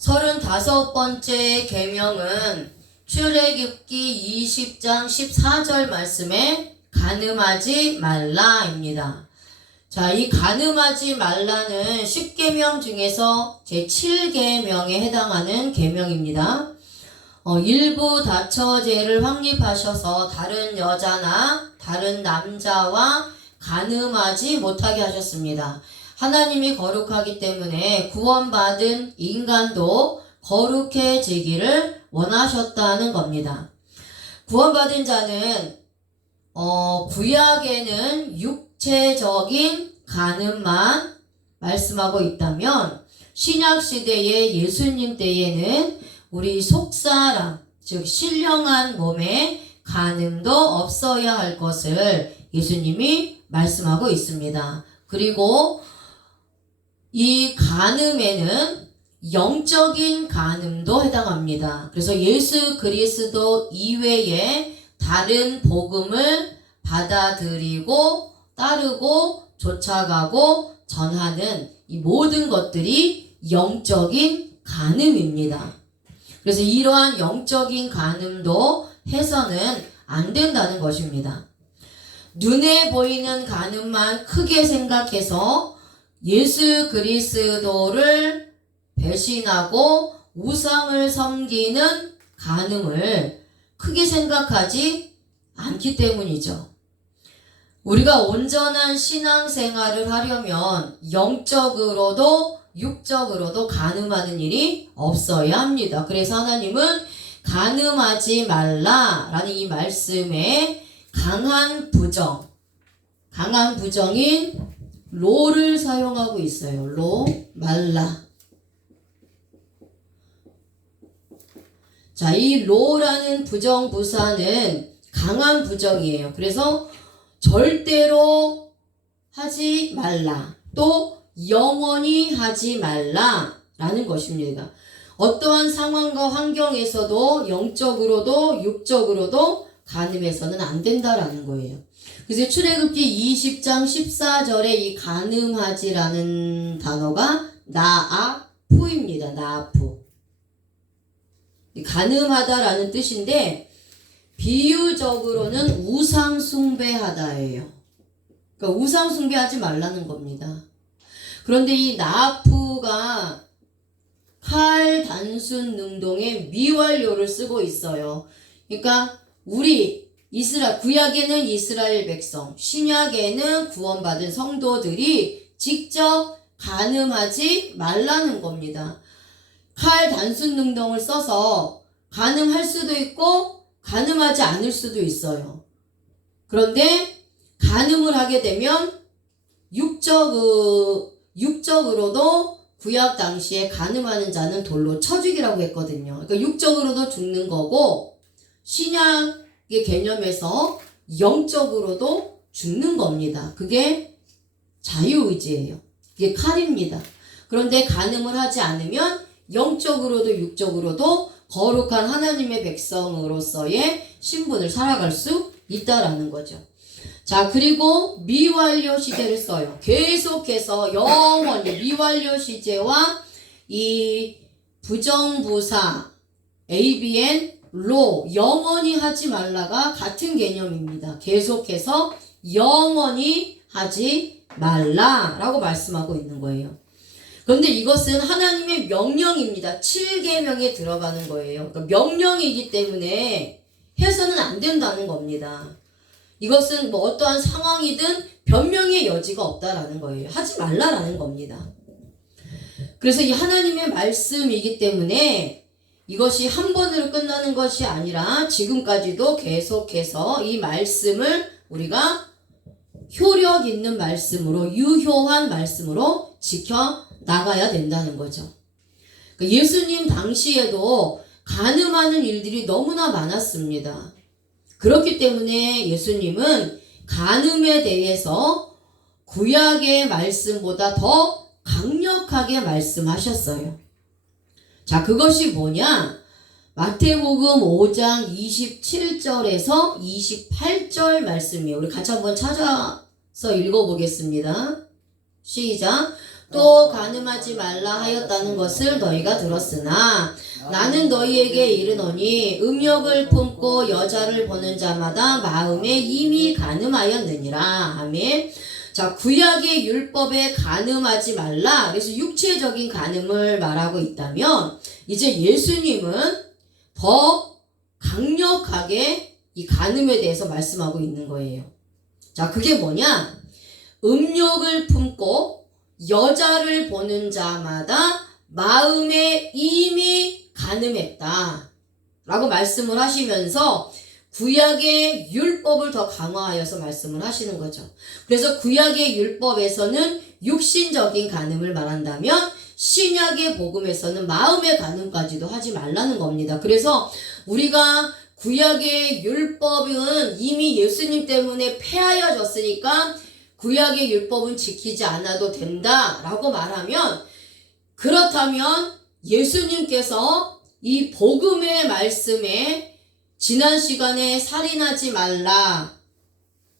35번째 계명은 출애굽기 20장 14절 말씀에 간음하지 말라입니다. 자, 이 간음하지 말라는 10계명 중에서 제7계명에 해당하는 계명입니다. 일부 다처제를 확립하셔서 다른 여자나 다른 남자와 간음하지 못하게 하셨습니다. 하나님이 거룩하기 때문에 구원받은 인간도 거룩해지기를 원하셨다는 겁니다. 구원받은 자는 구약에는 육체적인 간음만 말씀하고 있다면 신약시대의 예수님 때에는 우리 속사람, 즉 신령한 몸에 간음도 없어야 할 것을 예수님이 말씀하고 있습니다. 그리고 이 간음에는 영적인 간음도 해당합니다. 그래서 예수 그리스도 이외에 다른 복음을 받아들이고 따르고 쫓아가고 전하는 이 모든 것들이 영적인 간음입니다. 그래서 이러한 영적인 간음도 해서는 안 된다는 것입니다. 눈에 보이는 간음만 크게 생각해서 예수 그리스도를 배신하고 우상을 섬기는 간음을 크게 생각하지 않기 때문이죠. 우리가 온전한 신앙생활을 하려면 영적으로도 육적으로도 간음하는 일이 없어야 합니다. 그래서 하나님은 간음하지 말라라는 이 말씀에 강한 부정인 로를 사용하고 있어요. 로, 말라. 자, 이 로라는 부정부사는 강한 부정이에요. 그래서 절대로 하지 말라. 또 영원히 하지 말라라는 것입니다. 어떠한 상황과 환경에서도 영적으로도 육적으로도 간음해서는 안 된다라는 거예요. 그래서 출애굽기 20장 14절에 이 간음하지라는 단어가 나아푸입니다. 나아푸. 간음하다라는 뜻인데 비유적으로는 우상 숭배하다예요. 그러니까 우상 숭배하지 말라는 겁니다. 그런데 이 나아푸가 칼 단순 능동의 미완료를 쓰고 있어요. 그러니까 우리 구약에는 이스라엘 백성, 신약에는 구원받은 성도들이 직접 간음하지 말라는 겁니다. 칼 단순 능동을 써서 간음할 수도 있고 간음하지 않을 수도 있어요. 그런데 간음을 하게 되면 육적으로도 구약 당시에 간음하는 자는 돌로 쳐 죽이라고 했거든요. 그러니까 육적으로도 죽는 거고 신약의 개념에서 영적으로도 죽는 겁니다. 그게 자유의지예요. 그게 칼입니다. 그런데 간음을 하지 않으면 영적으로도 육적으로도 거룩한 하나님의 백성으로서의 신분을 살아갈 수 있다라는 거죠. 자, 그리고 미완료 시제를 써요. 계속해서 영원히 미완료 시제와 이 부정부사 ABN 로 영원히 하지 말라가 같은 개념입니다. 계속해서 영원히 하지 말라라고 말씀하고 있는 거예요. 그런데 이것은 하나님의 명령입니다. 7계명에 들어가는 거예요. 그러니까 명령이기 때문에 해서는 안 된다는 겁니다. 이것은 뭐 어떠한 상황이든 변명의 여지가 없다라는 거예요. 하지 말라라는 겁니다. 그래서 이 하나님의 말씀이기 때문에 이것이 한 번으로 끝나는 것이 아니라 지금까지도 계속해서 이 말씀을 우리가 효력 있는 말씀으로 유효한 말씀으로 지켜 나가야 된다는 거죠. 예수님 당시에도 간음하는 일들이 너무나 많았습니다. 그렇기 때문에 예수님은 간음에 대해서 구약의 말씀보다 더 강력하게 말씀하셨어요. 자, 그것이 뭐냐? 마태복음 5장 27절에서 28절 말씀이에요. 우리 같이 한번 찾아서 읽어보겠습니다. 시작. 또 간음하지 말라 하였다는 것을 너희가 들었으나 나는 너희에게 이르노니 음욕을 품고 여자를 보는 자마다 마음에 이미 간음하였느니라. 아멘. 자, 구약의 율법에 간음하지 말라. 그래서 육체적인 간음을 말하고 있다면 이제 예수님은 더 강력하게 이 간음에 대해서 말씀하고 있는 거예요. 자, 그게 뭐냐? 음욕을 품고 여자를 보는 자마다 마음에 이미 간음했다 라고 말씀을 하시면서 구약의 율법을 더 강화하여서 말씀을 하시는 거죠. 그래서 구약의 율법에서는 육신적인 간음을 말한다면 신약의 복음에서는 마음의 간음까지도 하지 말라는 겁니다. 그래서 우리가 구약의 율법은 이미 예수님 때문에 폐하여졌으니까 구약의 율법은 지키지 않아도 된다라고 말하면, 그렇다면 예수님께서 이 복음의 말씀에 지난 시간에 살인하지 말라에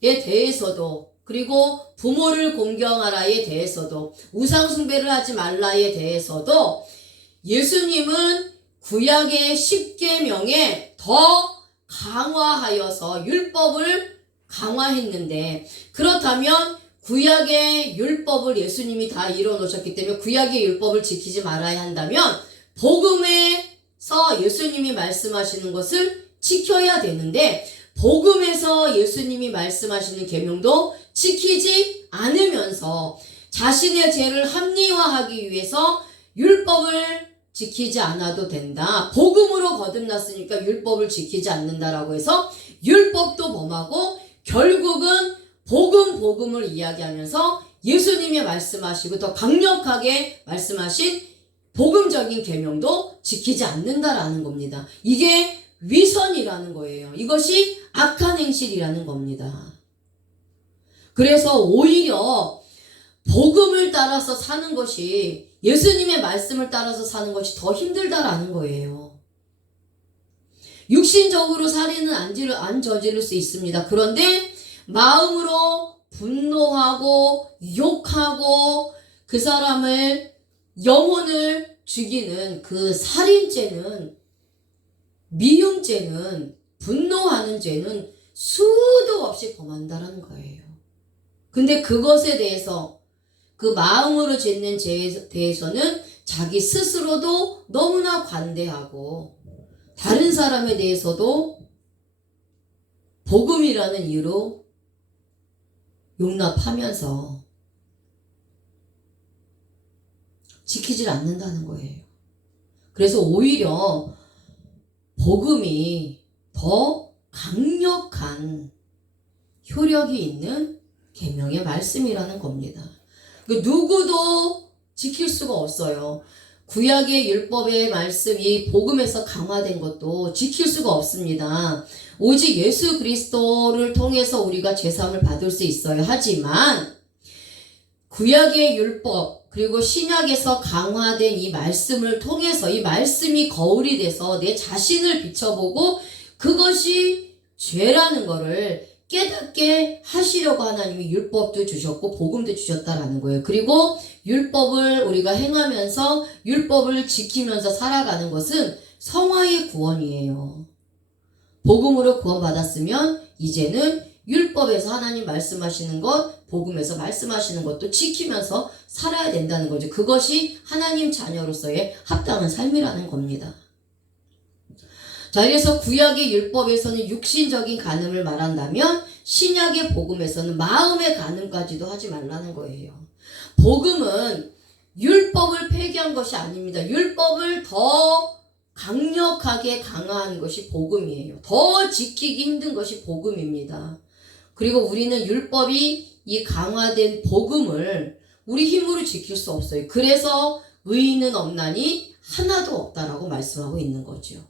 대해서도, 그리고 부모를 공경하라에 대해서도, 우상숭배를 하지 말라에 대해서도 예수님은 구약의 10계명에 더 강화하여서 율법을 강화했는데, 그렇다면 구약의 율법을 예수님이 다 이뤄놓으셨기 때문에 구약의 율법을 지키지 말아야 한다면 복음에서 예수님이 말씀하시는 것을 지켜야 되는데, 복음에서 예수님이 말씀하시는 계명도 지키지 않으면서 자신의 죄를 합리화하기 위해서 율법을 지키지 않아도 된다, 복음으로 거듭났으니까 율법을 지키지 않는다라고 해서 율법도 범하고 결국은 복음을 이야기하면서 예수님이 말씀하시고 더 강력하게 말씀하신 복음적인 계명도 지키지 않는다라는 겁니다. 이게 위선이라는 거예요. 이것이 악한 행실이라는 겁니다. 그래서 오히려 복음을 따라서 사는 것이, 예수님의 말씀을 따라서 사는 것이 더 힘들다라는 거예요. 육신적으로 살인은 안 저지를 수 있습니다. 그런데 마음으로 분노하고 욕하고 그 사람을, 영혼을 죽이는 그 살인죄는, 미움죄는, 분노하는 죄는 수도 없이 범한다라는 거예요. 근데 그것에 대해서, 그 마음으로 짓는 죄에 대해서는 자기 스스로도 너무나 관대하고 다른 사람에 대해서도 복음이라는 이유로 용납하면서 지키질 않는다는 거예요. 그래서 오히려 복음이 더 강력한 효력이 있는 계명의 말씀이라는 겁니다. 누구도 지킬 수가 없어요. 구약의 율법의 말씀이 복음에서 강화된 것도 지킬 수가 없습니다. 오직 예수 그리스도를 통해서 우리가 제사함을 받을 수 있어요. 하지만 구약의 율법 그리고 신약에서 강화된 이 말씀을 통해서, 이 말씀이 거울이 돼서 내 자신을 비춰보고 그것이 죄라는 거를 깨닫게 하시려고 하나님이 율법도 주셨고 복음도 주셨다라는 거예요. 그리고 율법을 우리가 행하면서 율법을 지키면서 살아가는 것은 성화의 구원이에요. 복음으로 구원받았으면 이제는 율법에서 하나님 말씀하시는 것, 복음에서 말씀하시는 것도 지키면서 살아야 된다는 거죠. 그것이 하나님 자녀로서의 합당한 삶이라는 겁니다. 자, 그래서 구약의 율법에서는 육신적인 간음을 말한다면 신약의 복음에서는 마음의 간음까지도 하지 말라는 거예요. 복음은 율법을 폐기한 것이 아닙니다. 율법을 더 강력하게 강화한 것이 복음이에요. 더 지키기 힘든 것이 복음입니다. 그리고 우리는 율법이 이 강화된 복음을 우리 힘으로 지킬 수 없어요. 그래서 의인은 없나니 하나도 없다라고 말씀하고 있는 거죠.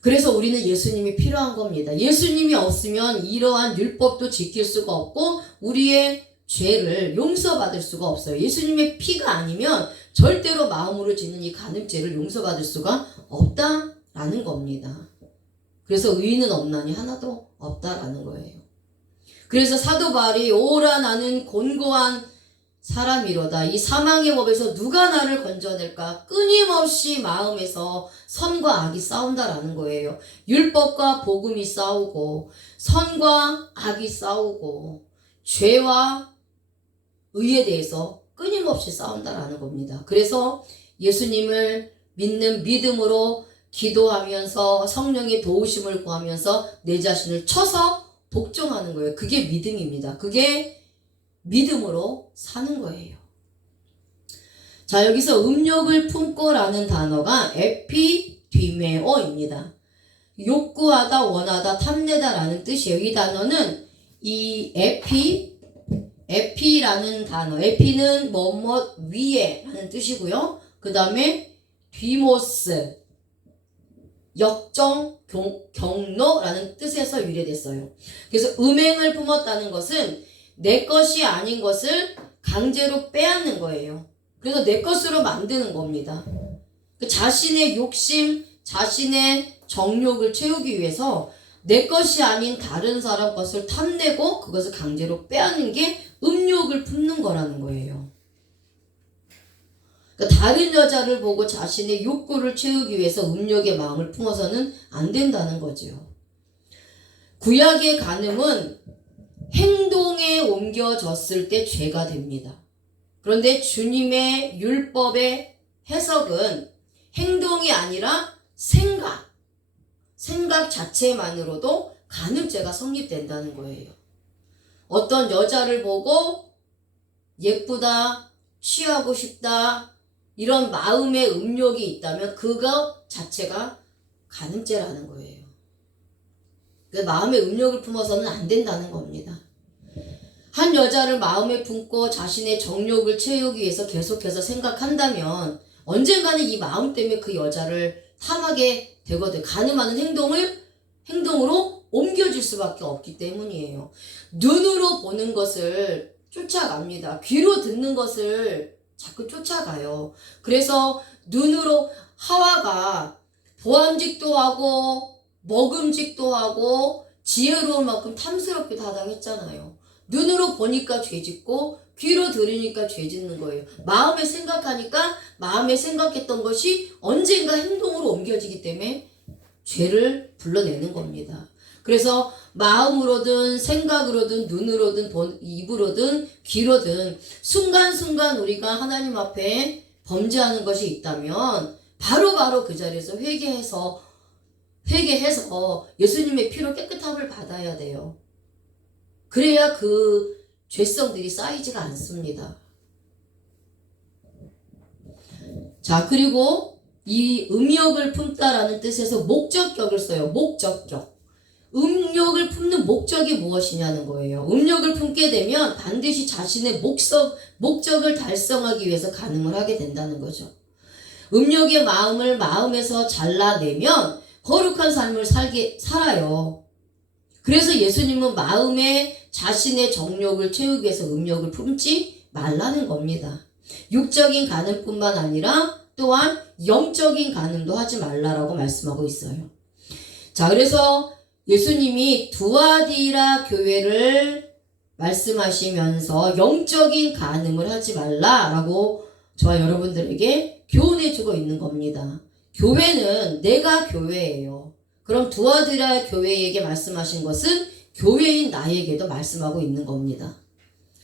그래서 우리는 예수님이 필요한 겁니다. 예수님이 없으면 이러한 율법도 지킬 수가 없고 우리의 죄를 용서받을 수가 없어요. 예수님의 피가 아니면 절대로 마음으로 짓는 이 간음죄를 용서받을 수가 없다라는 겁니다. 그래서 의인은 없나니 하나도 없다라는 거예요. 그래서 사도 바울이 오라 나는 곤고한 사람이로다. 이 사망의 법에서 누가 나를 건져낼까? 끊임없이 마음에서 선과 악이 싸운다라는 거예요. 율법과 복음이 싸우고, 선과 악이 싸우고, 죄와 의에 대해서 끊임없이 싸운다라는 겁니다. 그래서 예수님을 믿는 믿음으로 기도하면서 성령의 도우심을 구하면서 내 자신을 쳐서 복종하는 거예요. 그게 믿음입니다. 그게 믿음으로 사는 거예요. 자, 여기서 음욕을 품고라는 단어가 에피디메오입니다. 욕구하다, 원하다, 탐내다라는 뜻이에요. 이 단어는 이 에피라는 단어, 에피는 뭐뭐 위에 라는 뜻이고요. 그 다음에 디모스, 역정, 경로라는 뜻에서 유래됐어요. 그래서 음행을 품었다는 것은 내 것이 아닌 것을 강제로 빼앗는 거예요. 그래서 내 것으로 만드는 겁니다. 자신의 욕심, 자신의 정욕을 채우기 위해서 내 것이 아닌 다른 사람 것을 탐내고 그것을 강제로 빼앗는 게 음욕을 품는 거라는 거예요. 그러니까 다른 여자를 보고 자신의 욕구를 채우기 위해서 음욕의 마음을 품어서는 안 된다는 거죠. 구약의 간음은 행동에 옮겨졌을 때 죄가 됩니다. 그런데 주님의 율법의 해석은 행동이 아니라 생각 자체만으로도 간음죄가 성립된다는 거예요. 어떤 여자를 보고 예쁘다, 취하고 싶다, 이런 마음의 음욕이 있다면 그거 자체가 간음죄라는 거예요. 마음의 음욕을 품어서는 안 된다는 겁니다. 한 여자를 마음에 품고 자신의 정욕을 채우기 위해서 계속해서 생각한다면 언젠가는 이 마음 때문에 그 여자를 탐하게 되거든. 간음하는 행동으로 옮겨질 수밖에 없기 때문이에요. 눈으로 보는 것을 쫓아갑니다. 귀로 듣는 것을 자꾸 쫓아가요. 그래서 눈으로 하와가 보암직도 하고 먹음직도 하고 지혜로운 만큼 탐스럽기도 하다했잖아요. 눈으로 보니까 죄짓고 귀로 들으니까 죄짓는 거예요. 마음에 생각하니까 마음에 생각했던 것이 언젠가 행동으로 옮겨지기 때문에 죄를 불러내는 겁니다. 그래서 마음으로든 생각으로든 눈으로든 입으로든 귀로든 순간순간 우리가 하나님 앞에 범죄하는 것이 있다면 바로바로 그 자리에서 회개해서 예수님의 피로 깨끗함을 받아야 돼요. 그래야 그 죄성들이 쌓이지가 않습니다. 자, 그리고 이 음욕을 품다라는 뜻에서 목적격을 써요. 목적격. 음욕을 품는 목적이 무엇이냐는 거예요. 음욕을 품게 되면 반드시 자신의 목적을 달성하기 위해서 간음을 하게 된다는 거죠. 음욕의 마음을 마음에서 잘라내면 거룩한 삶을 살아요. 그래서 예수님은 마음에 자신의 정욕을 채우기 위해서 음욕을 품지 말라는 겁니다. 육적인 간음뿐만 아니라 또한 영적인 간음도 하지 말라라고 말씀하고 있어요. 자, 그래서 예수님이 두아디라 교회를 말씀하시면서 영적인 간음을 하지 말라라고 저와 여러분들에게 교훈해주고 있는 겁니다. 교회는 내가 교회예요. 그럼 두아디라 교회에게 말씀하신 것은 교회인 나에게도 말씀하고 있는 겁니다.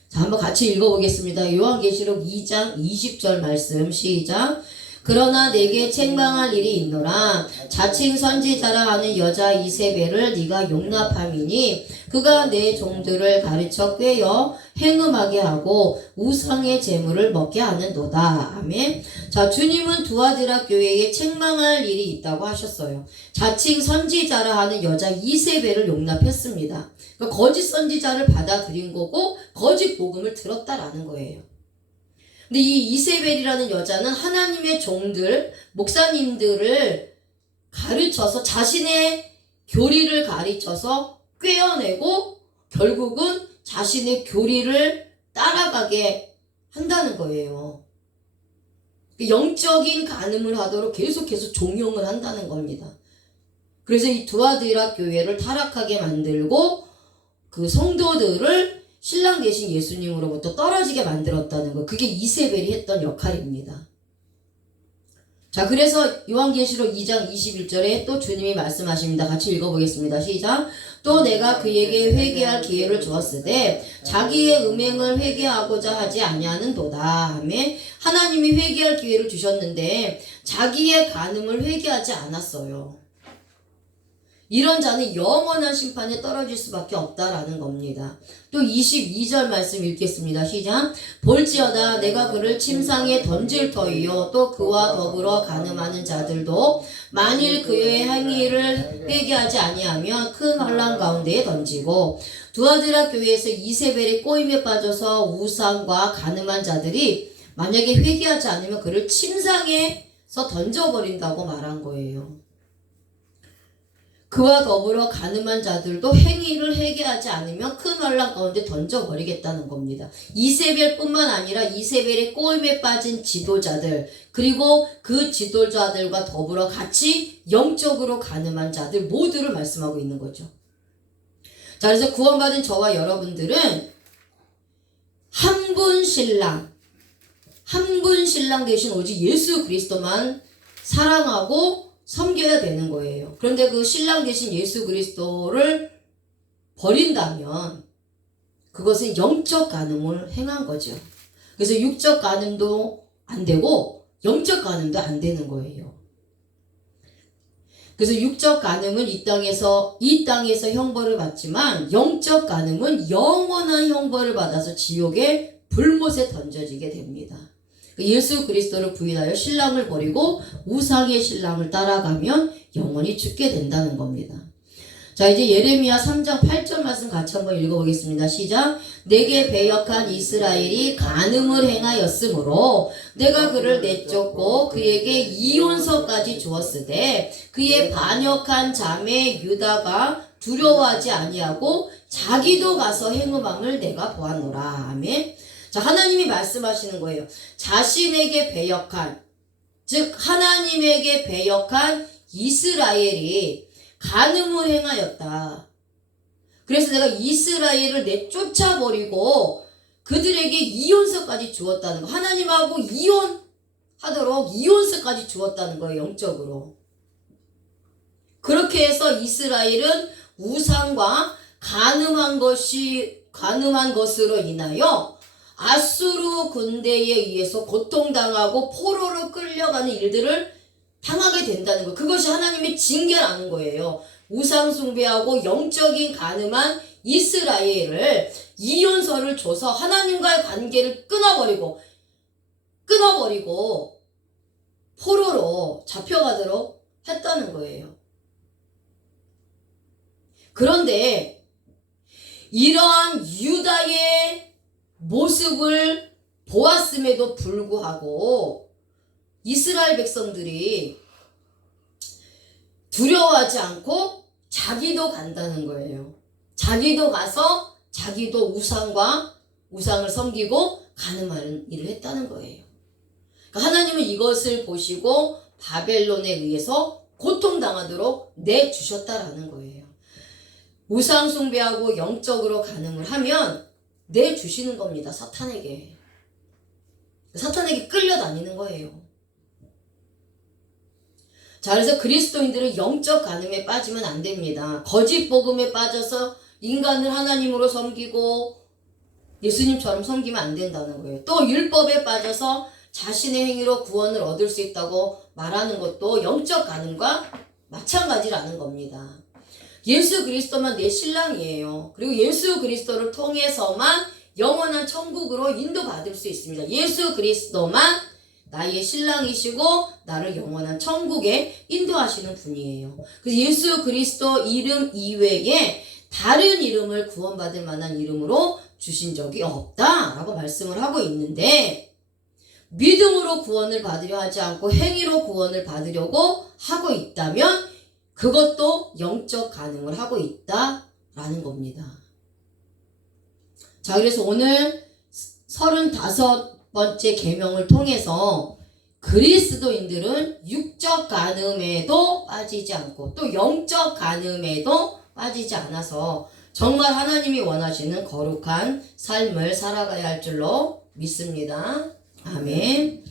자, 한번 같이 읽어보겠습니다. 요한계시록 2장 20절 말씀 시작. 그러나 내게 책망할 일이 있노라. 자칭 선지자라 하는 여자 이세벨을 네가 용납함이니 그가 내 종들을 가르쳐 꿰어 행음하게 하고 우상의 재물을 먹게 하는도다. 아멘. 자, 주님은 두아디라 교회에 책망할 일이 있다고 하셨어요. 자칭 선지자라 하는 여자 이세벨을 용납했습니다. 그러니까 거짓 선지자를 받아들인 거고 거짓 복음을 들었다라는 거예요. 근데 이 이세벨이라는 여자는 하나님의 종들, 목사님들을 가르쳐서 자신의 교리를 가르쳐서 꿰어내고 결국은 자신의 교리를 따라가게 한다는 거예요. 영적인 간음을 하도록 계속해서 종용을 한다는 겁니다. 그래서 이 두아디라 교회를 타락하게 만들고 그 성도들을 신랑 대신 예수님으로부터 떨어지게 만들었다는 거. 그게 이세벨이 했던 역할입니다. 자, 그래서 요한계시록 2장 21절에 또 주님이 말씀하십니다. 같이 읽어보겠습니다. 시작. 또 내가 그에게 회개할 기회를 주었으되 자기의 음행을 회개하고자 하지 아니하는도다. 아멘. 하나님이 회개할 기회를 주셨는데 자기의 간음을 회개하지 않았어요. 이런 자는 영원한 심판에 떨어질 수밖에 없다라는 겁니다. 또 22절 말씀 읽겠습니다. 시작. 볼지어다 내가 그를 침상에 던질 터이요 또 그와 더불어 간음하는 자들도 만일 그의 행위를 회개하지 아니하면 큰 환난 가운데에 던지고 두아드라 교회에서 이세벨의 꼬임에 빠져서 우상과 간음한 자들이 만약에 회개하지 않으면 그를 침상에서 던져버린다고 말한 거예요. 그와 더불어 간음한 자들도 행위를 회개하지 않으면 큰 환난 가운데 던져버리겠다는 겁니다. 이세벨뿐만 아니라 이세벨의 꼬임에 빠진 지도자들 그리고 그 지도자들과 더불어 같이 영적으로 간음한 자들 모두를 말씀하고 있는 거죠. 자, 그래서 구원받은 저와 여러분들은 한 분 신랑 대신 오직 예수 그리스도만 사랑하고 섬겨야 되는 거예요. 그런데 그 신랑 대신 예수 그리스도를 버린다면 그것은 영적 간음을 행한 거죠. 그래서 육적 간음도 안 되고 영적 간음도 안 되는 거예요. 그래서 육적 간음은 이 땅에서 형벌을 받지만 영적 간음은 영원한 형벌을 받아서 지옥의 불못에 던져지게 됩니다. 예수 그리스도를 부인하여 신랑을 버리고 우상의 신랑을 따라가면 영원히 죽게 된다는 겁니다. 자, 이제 예레미야 3장 8절 말씀 같이 한번 읽어보겠습니다. 시작. 내게 배역한 이스라엘이 간음을 행하였으므로 내가 그를 내쫓고 그에게 이혼서까지 주었으되 그의 반역한 자매 유다가 두려워하지 아니하고 자기도 가서 행음함을 내가 보았노라. 아멘. 자, 하나님이 말씀하시는 거예요. 자신에게 배역한, 즉 하나님에게 배역한 이스라엘이 간음을 행하였다. 그래서 내가 이스라엘을 내쫓아버리고 그들에게 이혼서까지 주었다는 거. 하나님하고 이혼하도록 이혼서까지 주었다는 거예요. 영적으로. 그렇게 해서 이스라엘은 우상과 간음한 것으로 인하여 아수르 군대에 의해서 고통당하고 포로로 끌려가는 일들을 당하게 된다는 거. 그것이 하나님의 징계라는 거예요. 우상 숭배하고 영적인 간음한 이스라엘을 이혼서를 줘서 하나님과의 관계를 끊어버리고 포로로 잡혀가도록 했다는 거예요. 그런데 이러한 유다의 모습을 보았음에도 불구하고 이스라엘 백성들이 두려워하지 않고 자기도 간다는 거예요. 자기도 가서 자기도 우상을 섬기고 간음하는 일을 했다는 거예요. 그러니까 하나님은 이것을 보시고 바벨론에 의해서 고통당하도록 내주셨다라는 거예요. 우상 숭배하고 영적으로 간음을 하면 내주시는 겁니다. 사탄에게 끌려다니는 거예요. 자, 그래서 그리스도인들은 영적 간음에 빠지면 안 됩니다. 거짓 복음에 빠져서 인간을 하나님으로 섬기고 예수님처럼 섬기면 안 된다는 거예요. 또 율법에 빠져서 자신의 행위로 구원을 얻을 수 있다고 말하는 것도 영적 간음과 마찬가지라는 겁니다. 예수 그리스도만 내 신랑이에요. 그리고 예수 그리스도를 통해서만 영원한 천국으로 인도받을 수 있습니다. 예수 그리스도만 나의 신랑이시고 나를 영원한 천국에 인도하시는 분이에요. 그래서 예수 그리스도 이름 이외에 다른 이름을 구원받을 만한 이름으로 주신 적이 없다라고 말씀을 하고 있는데, 믿음으로 구원을 받으려 하지 않고 행위로 구원을 받으려고 하고 있다면 그것도 영적 간음을 하고 있다라는 겁니다. 자, 그래서 오늘 35번째 계명을 통해서 그리스도인들은 육적 간음에도 빠지지 않고 또 영적 간음에도 빠지지 않아서 정말 하나님이 원하시는 거룩한 삶을 살아가야 할 줄로 믿습니다. 아멘.